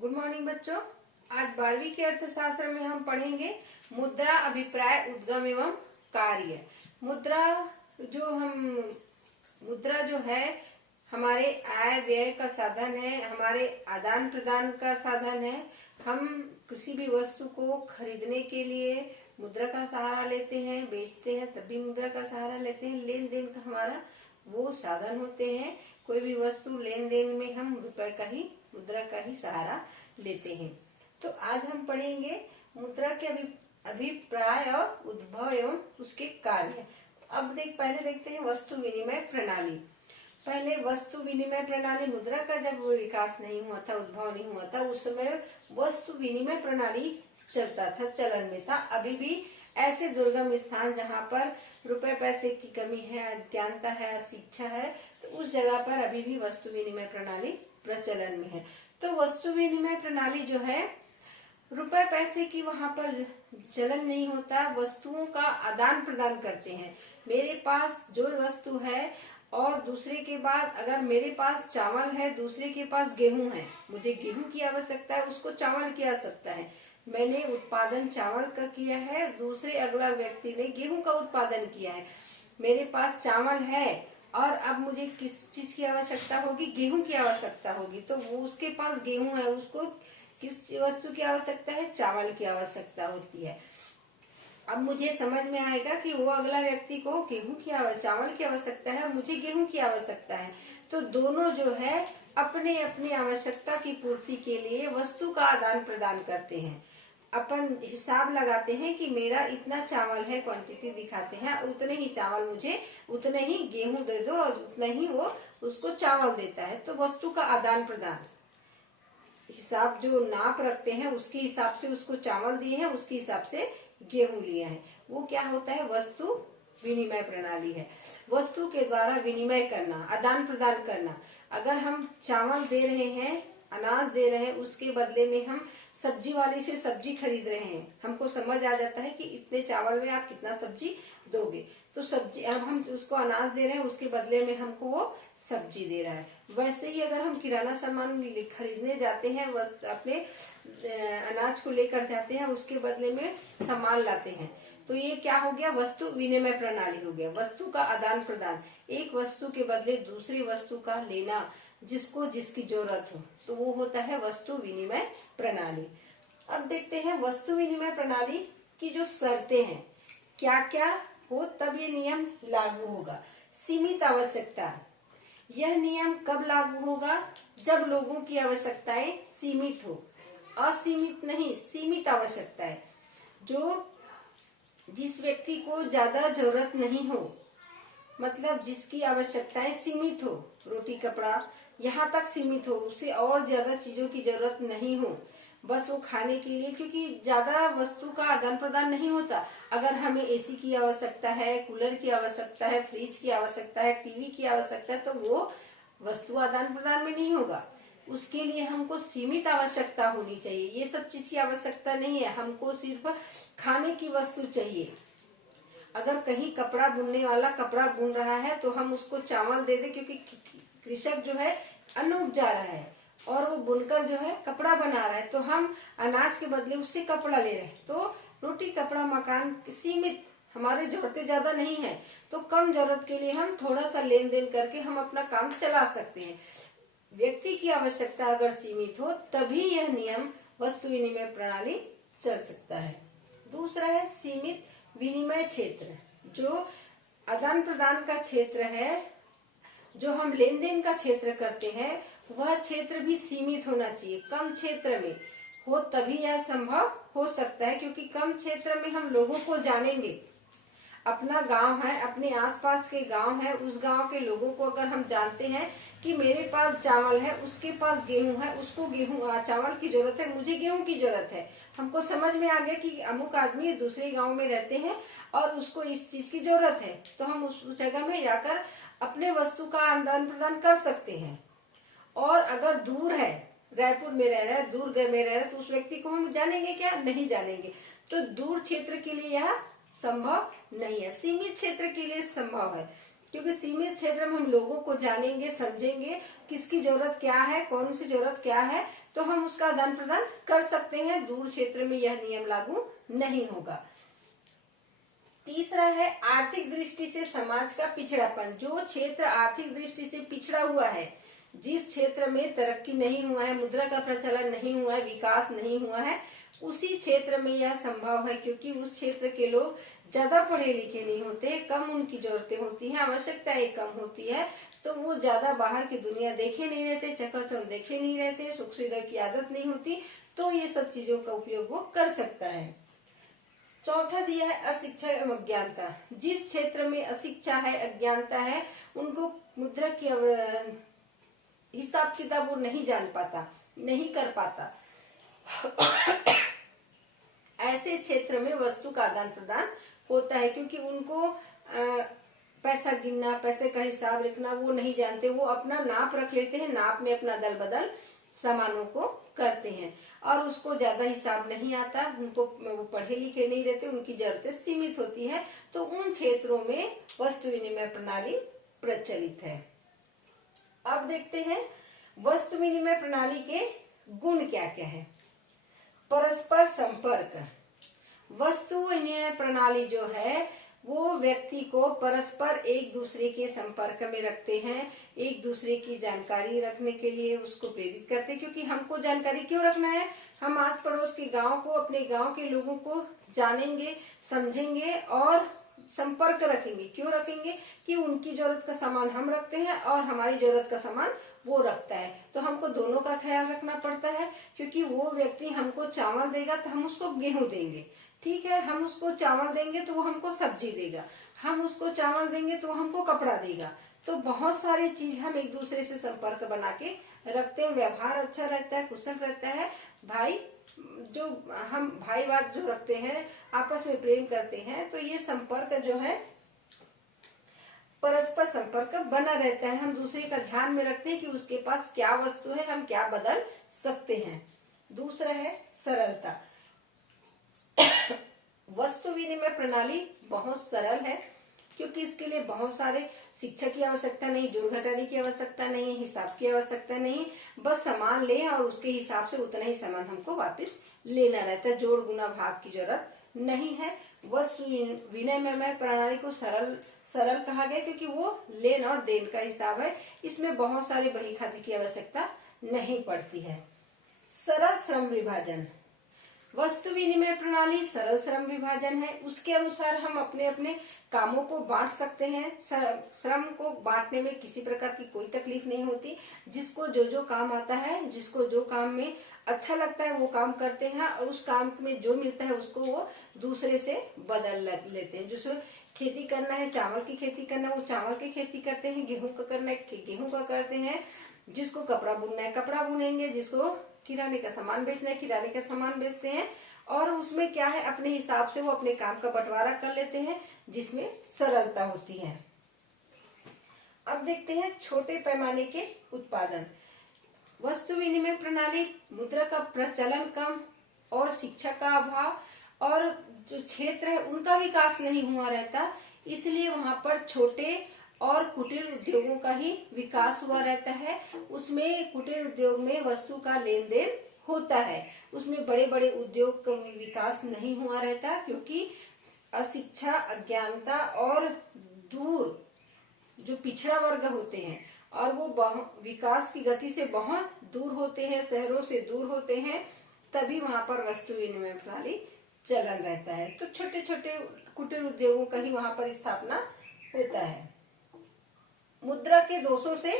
Good morning बच्चों। आज 12वीं के अर्थशास्त्र में हम पढ़ेंगे मुद्रा, अभिप्राय, उद्गम एवं कार्य। मुद्रा जो है हमारे आय व्यय का साधन है, हमारे आदान प्रदान का साधन है। हम किसी भी वस्तु को खरीदने के लिए मुद्रा का सहारा लेते हैं, बेचते हैं तब भी मुद्रा का सहारा लेते हैं। लेन देन का हमारा वो साधन होते हैं। कोई भी वस्तु लेन देन में हम रुपए का ही, मुद्रा का ही सहारा लेते हैं। तो आज हम पढ़ेंगे मुद्रा के अभिप्राय और उद्भव एवं उसके कार्य। अब पहले देखते हैं वस्तु विनिमय प्रणाली। पहले वस्तु विनिमय प्रणाली, मुद्रा का जब विकास नहीं हुआ था, उद्भव नहीं हुआ था, उस समय वस्तु विनिमय प्रणाली चलता था, चलन में था। अभी भी ऐसे दुर्गम स्थान जहाँ पर रुपए पैसे की कमी है, अज्ञानता है, अशिक्षा है, तो उस जगह पर अभी भी वस्तु विनिमय प्रणाली प्रचलन में है। तो वस्तु विनिमय प्रणाली जो है, रुपए पैसे की वहां पर चलन नहीं होता, वस्तुओं का आदान प्रदान करते हैं। मेरे पास जो वस्तु है और दूसरे के बाद अगर मेरे पास चावल है, दूसरे के पास गेहूं है, मुझे गेहूं की आवश्यकता है, उसको चावल की आवश्यकता है। मैंने उत्पादन चावल का किया है, दूसरे अगला व्यक्ति ने गेहूं का उत्पादन किया है। मेरे पास चावल है और अब मुझे किस चीज की आवश्यकता होगी, गेहूं की आवश्यकता होगी। तो वो उसके पास गेहूं है, उसको किस वस्तु की आवश्यकता है, चावल की आवश्यकता होती है। अब मुझे समझ में आएगा कि वो अगला व्यक्ति को चावल की आवश्यकता है और मुझे गेहूं की आवश्यकता है। तो दोनों जो है अपने अपनी आवश्यकता की पूर्ति के लिए वस्तु का आदान प्रदान करते हैं। अपन हिसाब लगाते हैं कि मेरा इतना चावल है, क्वांटिटी दिखाते हैं, उतने ही चावल मुझे, उतने ही गेहूं दे दो और उतना ही वो उसको चावल देता है। तो वस्तु का आदान प्रदान, हिसाब जो नाप रखते हैं उसके हिसाब से उसको चावल दिए हैं, उसके हिसाब से गेहूं लिया है, वो क्या होता है, वस्तु विनिमय प्रणाली है। वस्तु के द्वारा विनिमय करना, आदान प्रदान करना। अगर हम चावल दे रहे हैं, अनाज दे रहे हैं, उसके बदले में हम सब्जी वाले से सब्जी खरीद रहे हैं, हमको समझ आ जाता है कि इतने चावल में आप कितना सब्जी दोगे। तो सब्जी, अब हम उसको अनाज दे रहे हैं, उसके बदले में हमको वो सब्जी दे रहा है। वैसे ही अगर हम किराना सामान खरीदने जाते हैं, अपने अनाज को लेकर जाते हैं, उसके बदले में सामान लाते हैं, तो ये क्या हो गया, वस्तु विनिमय प्रणाली हो गया। वस्तु का आदान प्रदान, एक वस्तु के बदले दूसरी वस्तु का लेना, जिसको जिसकी जरूरत हो, तो वो होता है वस्तु विनिमय प्रणाली। अब देखते हैं वस्तु विनिमय प्रणाली की जो शर्तें हैं, क्या क्या हो तब ये नियम लागू होगा। सीमित आवश्यकता, यह नियम कब लागू होगा, जब लोगों की आवश्यकताएं सीमित हो। असीमित नहीं, सीमित आवश्यकताएं, जो जिस व्यक्ति को ज्यादा जरूरत नहीं हो, मतलब जिसकी आवश्यकताएं सीमित हो, रोटी कपड़ा यहाँ तक सीमित हो, उसे और ज्यादा चीजों की जरूरत नहीं हो, बस वो खाने के लिए, क्योंकि ज्यादा वस्तु का आदान प्रदान नहीं होता। अगर हमें एसी की आवश्यकता है, कूलर की आवश्यकता है, फ्रिज की आवश्यकता है, टीवी की आवश्यकता है, तो वो वस्तु आदान प्रदान में नहीं होगा। उसके लिए हमको सीमित आवश्यकता होनी चाहिए। ये सब चीज की आवश्यकता नहीं है, हमको सिर्फ खाने की वस्तु चाहिए। अगर कहीं कपड़ा बुनने वाला कपड़ा बुन रहा है तो हम उसको चावल दे दे, क्योंकि कृषक जो है अन्न उपजा रहा है और वो बुनकर जो है कपड़ा बना रहा है, तो हम अनाज के बदले उससे कपड़ा ले रहे हैं। तो रोटी कपड़ा मकान सीमित, हमारे जरूरतें ज्यादा नहीं है, तो कम जरूरत के लिए हम थोड़ा सा लेन देन करके हम अपना काम चला सकते हैं। व्यक्ति की आवश्यकता अगर सीमित हो तभी यह नियम वस्तु विनिमय प्रणाली चल सकता है। दूसरा है सीमित विनिमय क्षेत्र, जो आदान प्रदान का क्षेत्र है, जो हम लेन देन का क्षेत्र करते हैं, वह क्षेत्र भी सीमित होना चाहिए। कम क्षेत्र में हो तभी यह संभव हो सकता है, क्योंकि कम क्षेत्र में हम लोगों को जानेंगे। अपना गांव है, अपने आसपास के गांव है, उस गांव के लोगों को अगर हम जानते हैं कि मेरे पास चावल है, उसके पास गेहूं है, उसको चावल की जरूरत है, मुझे गेहूं की जरूरत है, हमको समझ में आ गया कि अमुक आदमी दूसरे गांव में रहते हैं और उसको इस चीज की जरूरत है, तो हम उस जगह में जाकर अपने वस्तु का आदान प्रदान कर सकते हैं। और अगर दूर है, रायपुर में रह रहा है, दूर में रह रहा है, तो उस व्यक्ति को हम जानेंगे क्या, नहीं जानेंगे। तो दूर क्षेत्र के लिए यह संभव नहीं है, सीमित क्षेत्र के लिए संभव है। क्योंकि सीमित क्षेत्र में हम लोगों को जानेंगे, समझेंगे, किसकी जरूरत क्या है, कौन सी जरूरत क्या है, तो हम उसका आदान प्रदान कर सकते हैं। दूर क्षेत्र में यह नियम लागू नहीं होगा। तीसरा है आर्थिक दृष्टि से समाज का पिछड़ापन। जो क्षेत्र आर्थिक दृष्टि से पिछड़ा हुआ है, जिस क्षेत्र में तरक्की नहीं हुआ है, मुद्रा का प्रचलन नहीं हुआ है, विकास नहीं हुआ है, उसी क्षेत्र में यह संभव है, क्योंकि उस क्षेत्र के लोग ज्यादा पढ़े लिखे नहीं होते, कम उनकी जरूरतें होती हैं, आवश्यकताएं कम होती है, तो वो ज्यादा बाहर की दुनिया देखे नहीं रहते, चकाचौंध देखे नहीं रहते, सुख सुविधा की आदत नहीं होती, तो ये सब चीजों का उपयोग वो कर सकता है। चौथा दिया है अशिक्षा एवं अज्ञानता। जिस क्षेत्र में अशिक्षा है, अज्ञानता है, उनको मुद्रा की हिसाब किताब वो नहीं जान पाता, नहीं कर पाता। ऐसे क्षेत्र में वस्तु का आदान प्रदान होता है, क्योंकि उनको पैसा गिनना, पैसे का हिसाब रखना वो नहीं जानते। वो अपना नाप रख लेते हैं, नाप में अपना दल बदल सामानों को करते हैं, और उसको ज्यादा हिसाब नहीं आता, उनको वो पढ़े लिखे नहीं रहते, उनकी जरूरतें सीमित होती है, तो उन क्षेत्रों में वस्तु विनिमय प्रणाली प्रचलित है। अब देखते हैं वस्तु विनिमय प्रणाली के गुण क्या क्या है। परस्पर संपर्क। वस्तु विनिमय प्रणाली जो है वो व्यक्ति को परस्पर एक दूसरे के संपर्क में रखते हैं, एक दूसरे की जानकारी रखने के लिए उसको प्रेरित करते हैं। क्योंकि हमको जानकारी क्यों रखना है, हम आस पड़ोस के गांव को, अपने गांव के लोगों को जानेंगे, समझेंगे और संपर्क रखेंगे। क्यों रखेंगे कि उनकी जरूरत का सामान हम रखते हैं और हमारी जरूरत का सामान वो रखता है, तो हमको दोनों का ख्याल रखना पड़ता है। क्योंकि वो व्यक्ति हमको चावल देगा तो हम उसको गेहूं देंगे, ठीक है, हम उसको चावल देंगे तो वो हमको सब्जी देगा, हम उसको चावल देंगे तो वो हमको कपड़ा देगा। तो बहुत सारी चीज हम एक दूसरे से संपर्क बना के रखते हैं, व्यवहार अच्छा रहता है, कुशल रहता है। भाई जो हम भाईवाद जो रखते हैं, आपस में प्रेम करते हैं, तो ये संपर्क जो है परस्पर संपर्क बना रहता है। हम दूसरे का ध्यान में रखते हैं कि उसके पास क्या वस्तु है, हम क्या बदल सकते हैं। दूसरा है सरलता। वस्तु विनिमय प्रणाली बहुत सरल है, क्योंकि इसके लिए बहुत सारे शिक्षा की आवश्यकता नहीं, जोड़ घटाने की आवश्यकता नहीं, हिसाब की आवश्यकता नहीं, बस सामान लें और उसके हिसाब से उतना ही सामान हमको वापस लेना रहता है। जोड़ गुना भाग की जरूरत नहीं है। वस्तु विनिमय प्रणाली को सरल कहा गया, क्योंकि वो लेन और देन का हिसाब है, इसमें बहुत सारे बही खाते की आवश्यकता नहीं पड़ती है। सरल श्रम विभाजन। वस्तु विनिमय प्रणाली सरल श्रम विभाजन है, उसके अनुसार हम अपने अपने कामों को बांट सकते हैं। श्रम को बांटने में किसी प्रकार की कोई तकलीफ नहीं होती। जिसको जो जो काम आता है, जिसको जो काम में अच्छा लगता है वो काम करते हैं, और उस काम में जो मिलता है उसको वो दूसरे से बदल लेते हैं। जिसको खेती करना है, चावल की खेती करना है, वो चावल की खेती करते हैं, गेहूं का करना है, गेहूं का करते हैं, जिसको कपड़ा बुनना है कपड़ा बुनेंगे, जिसको किराने का सामान बेचना है किराने का सामान बेचते हैं। और उसमें क्या है, अपने हिसाब से वो अपने काम का बंटवारा कर लेते हैं, जिसमें सरलता होती है। अब देखते हैं छोटे पैमाने के उत्पादन। वस्तु विनिमय प्रणाली, मुद्रा का प्रचलन कम और शिक्षा का अभाव और जो क्षेत्र है उनका विकास नहीं हुआ रहता, इसलिए वहां पर छोटे और कुटीर उद्योगों का ही विकास हुआ रहता है। उसमें कुटीर उद्योग में वस्तु का लेन देन होता है, उसमें बड़े बड़े उद्योग का विकास नहीं हुआ रहता, क्योंकि अशिक्षा, अज्ञानता और दूर जो पिछड़ा वर्ग होते हैं और वो विकास की गति से बहुत दूर होते हैं, शहरों से दूर होते हैं, तभी वहां पर वस्तु विनिमय प्रणाली चलन रहता है। तो छोटे छोटे कुटीर उद्योगों का ही वहां पर स्थापना होता है। मुद्रा के दोषों से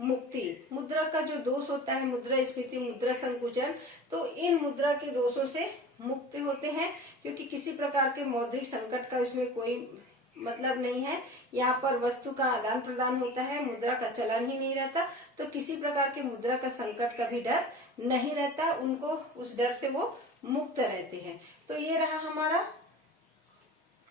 मुक्ति। मुद्रा का जो दोष होता है, मुद्रास्फीति, मुद्रा संकुचन, तो इन मुद्रा के दोषों से मुक्त होते हैं, क्योंकि किसी प्रकार के मौद्रिक संकट का इसमें कोई मतलब नहीं है। यहाँ पर वस्तु का आदान प्रदान होता है, मुद्रा का चलन ही नहीं रहता, तो किसी प्रकार के मुद्रा का संकट का भी डर नहीं रहता, उनको उस डर से वो मुक्त रहते हैं। तो ये रहा हमारा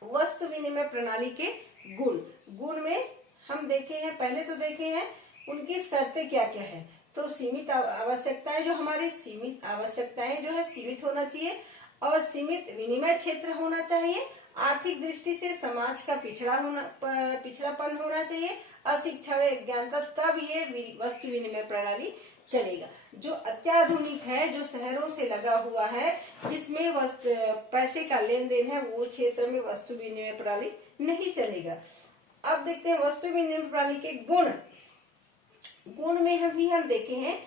वस्तु विनिमय प्रणाली के गुण। गुण में हम देखे हैं, पहले तो देखे हैं उनकी शर्तें क्या क्या है। तो सीमित आवश्यकताएं, जो हमारी सीमित आवश्यकताएं जो है सीमित होना चाहिए, और सीमित विनिमय क्षेत्र होना चाहिए, आर्थिक दृष्टि से समाज का पिछड़ापन होना चाहिए, अशिक्षा व अज्ञानता, तब ये वस्तु विनिमय प्रणाली चलेगा। जो अत्याधुनिक है, जो शहरों से लगा हुआ है, जिसमें पैसे का लेन देन है, वो क्षेत्र में वस्तु विनिमय प्रणाली नहीं चलेगा। अब देखते हैं वस्तु विनिमय प्रणाली के गुण। गुण में हम देखे हैं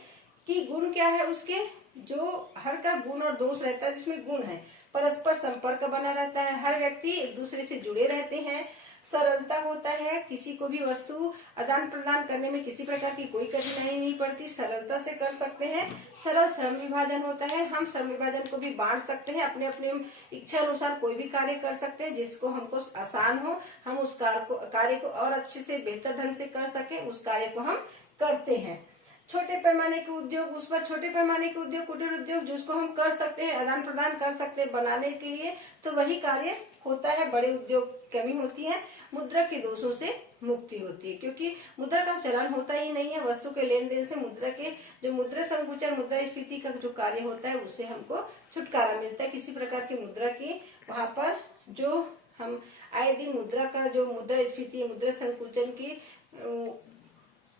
कि गुण क्या है उसके, जो हर का गुण और दोष रहता है, जिसमें गुण है परस्पर संपर्क बना रहता है, हर व्यक्ति एक दूसरे से जुड़े रहते हैं, सरलता होता है, किसी को भी वस्तु आदान प्रदान करने में किसी प्रकार की कोई कठिनाई नहीं पड़ती, सरलता से कर सकते हैं, सरल श्रम विभाजन होता है, हम श्रम विभाजन को भी बांट सकते हैं, अपने अपने इच्छा अनुसार कोई भी कार्य कर सकते हैं, जिसको हमको आसान हो, हम उस कार्य को और अच्छे से बेहतर ढंग से कर सके, उस कार्य को हम करते हैं। छोटे पैमाने के उद्योग, उस पर छोटे पैमाने के उद्योग, कुटीर उद्योग, जिसको हम कर सकते हैं, आदान प्रदान कर सकते हैं बनाने के लिए, तो वही कार्य होता है। बड़े उद्योग कमी होती है। मुद्रा के दोषों से मुक्ति होती है, क्योंकि मुद्रा का चलन होता ही नहीं है। वस्तु के लेन देन से मुद्रा के जो मुद्रा संकुचन, मुद्रा स्फीति का जो कार्य होता है, उससे हमको छुटकारा मिलता है। किसी प्रकार की मुद्रा की वहां पर जो हम आए दिन मुद्रा का जो मुद्रा स्फीति, मुद्रा संकुचन की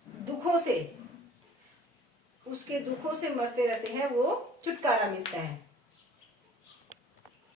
दुखों से, उसके दुखों से मरते रहते हैं, वो छुटकारा मिलता है।